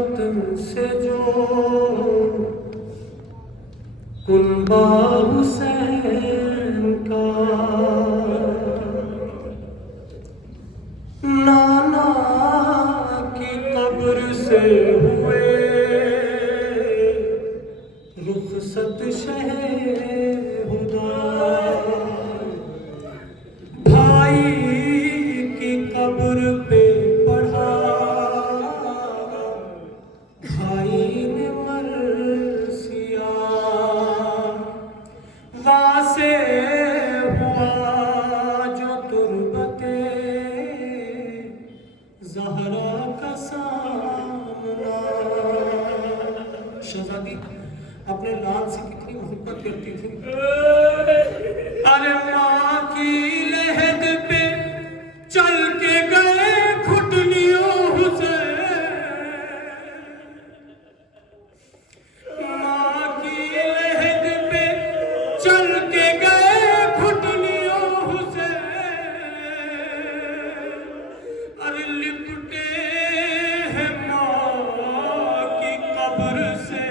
वतन से जो कुनबा हुसैन का, नाना की कब्र से हुए रुखसत शहहुदा, भाई की कब्र पे पढ़ा भाई ने मरसिया, वासे हुआ जो तुरबते ज़हरा का सामना। शहजादी अपने लाल से कितनी मोहब्बत करती थी। अरे माँ की लहद पे चल के गए घुटनियों हुसैन, माँ की लहद पे चल के गए घुटनियों हुसैन। अरे लिपटे हैं माँ की कब्र से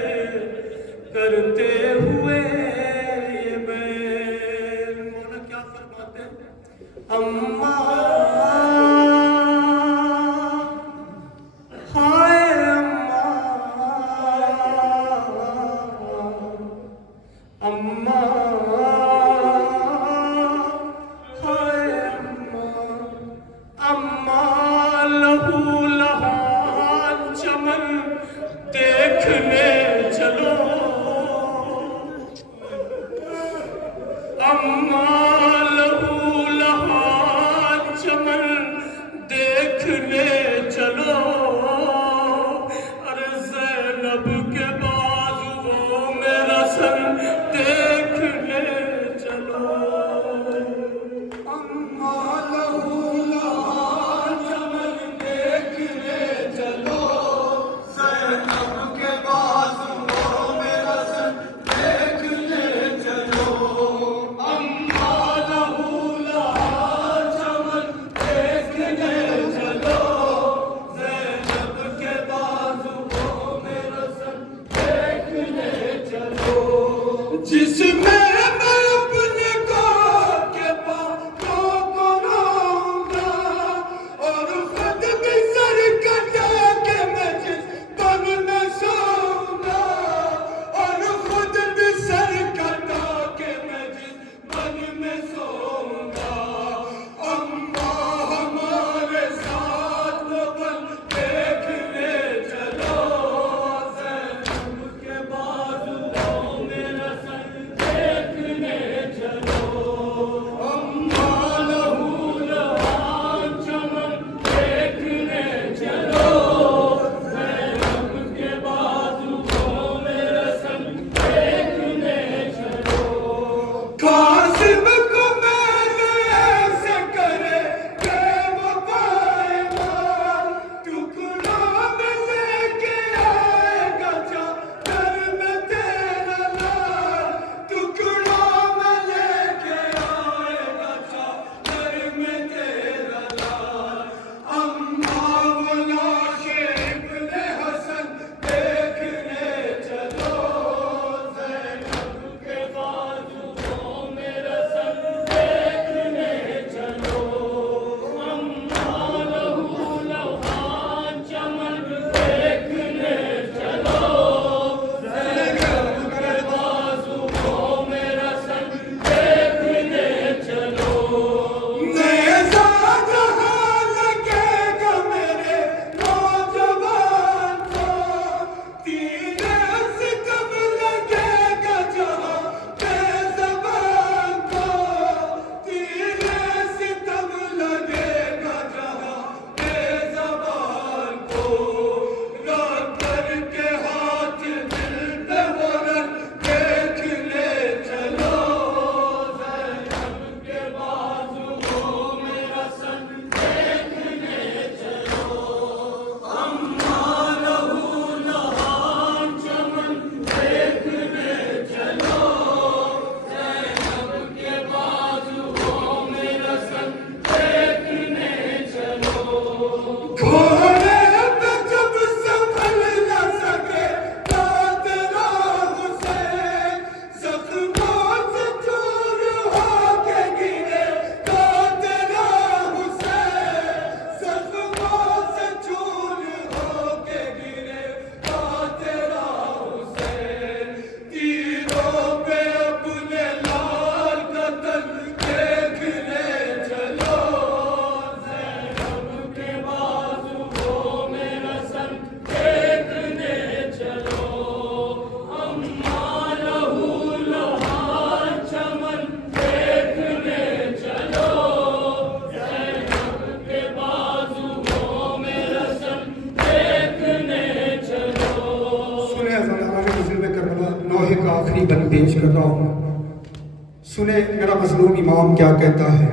करते हुए ये बैन। मौला क्या फरमाते हैं? अम्मा हाय अम्मा, अम्मा हाय अम्मा, अम्मा लहू लहान चमन देखने चलो, अम्मा लहू लहान चमन देखने चलो। अरे ज़ैनब के बाजुओं में रसन देखने चलो, अम्मा लहू लहान चमन देखने चलो, ज़ैनब के बाजुओं में रसन देखने चलो, अम्मा लहू लहान चमन देखने चलो, ज़ैनब के बाजुओं में रसन आखिरी बंद पेश कर रहा हूँ, सुने मेरा मजलूम इमाम क्या कहता है।